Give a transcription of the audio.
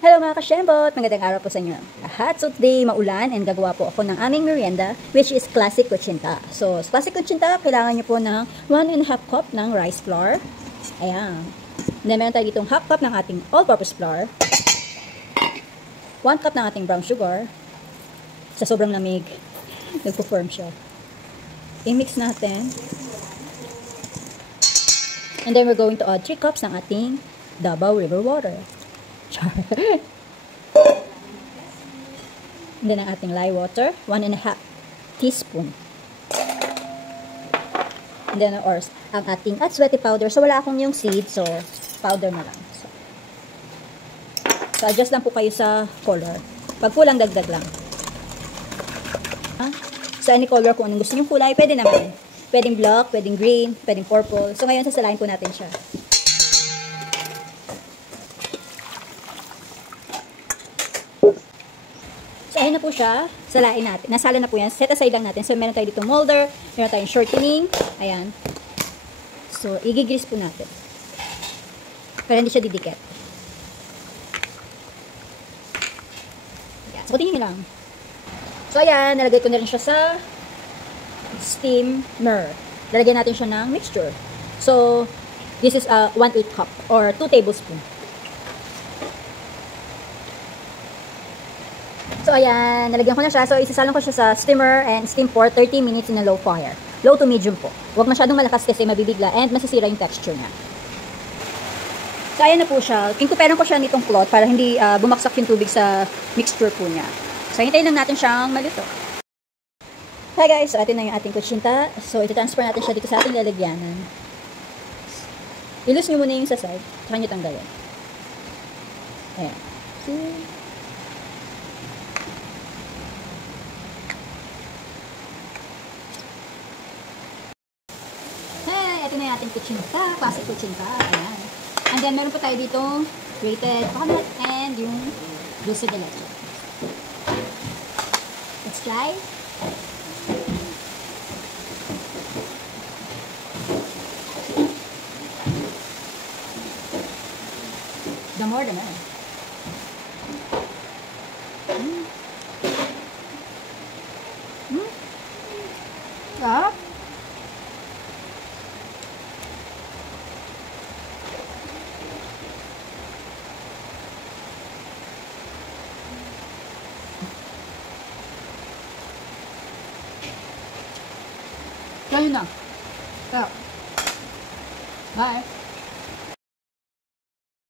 Hello mga kasyembot! Magandang araw po sa inyo lahat. So today, maulan and gagawa po ako ng aming merienda which is classic kuchinta. So sa classic kuchinta, kailangan nyo po ng 1.5 cup ng rice flour. Ayan. Then meron tayo ditong half cup ng ating all-purpose flour. 1 cup ng ating brown sugar. Sa sobrang lamig, nagpo-form siya. I-mix natin. And then we're going to add 3 cups ng ating Davao River water. And then ang ating lye water, 1.5 teaspoon. And then of course, ang ating atswete powder. So wala akong yung seed, so powder na lang. So adjust lang po kayo sa color. Pag kulang, dagdag lang. Sa any color, kung anong gusto nyong kulay, pwede naman. Pwedeng black, pwedeng green, pwedeng purple. So ngayon, sasalain po natin siya. So, ayun na po siya. Salain natin. Nasala na po yan. Set aside lang natin. So, meron tayo dito molder. Meron tayong shortening. Ayan. So, igigrease po natin. Para hindi siya didikit. Ayan. So, tingin nyo lang. So, ayan. Nalagay ko na rin siya sa steamer. Lalagyan natin siya ng mixture. So, this is 1/8 cup or 2 tablespoons. So, ayan, nalagyan ko na siya. So, isasalong ko siya sa steamer and steam for 30 minutes in a low fire. Low to medium po. Huwag masyadong malakas kasi mabibigla and masisira yung texture niya. So, ayan na po siya. Kinkuperan ko siya nitong cloth para hindi bumaksak yung tubig sa mixture po niya. So, hintayin lang natin siyang maluto. Hi guys, so atin na yung ating kuchinta. So, iti-transfer natin siya dito sa ating lalagyanan. Ilus nyo muna yung sa side. Saka nyo tanggalin. Ayan. See? Ito na yung ating kuchinta, classic kuchinta. Ayan. And then, meron pa tayo ditong grated coconut and yung dulce de leche. Let's try. The more the better. Sarap. Kaya na. Bye.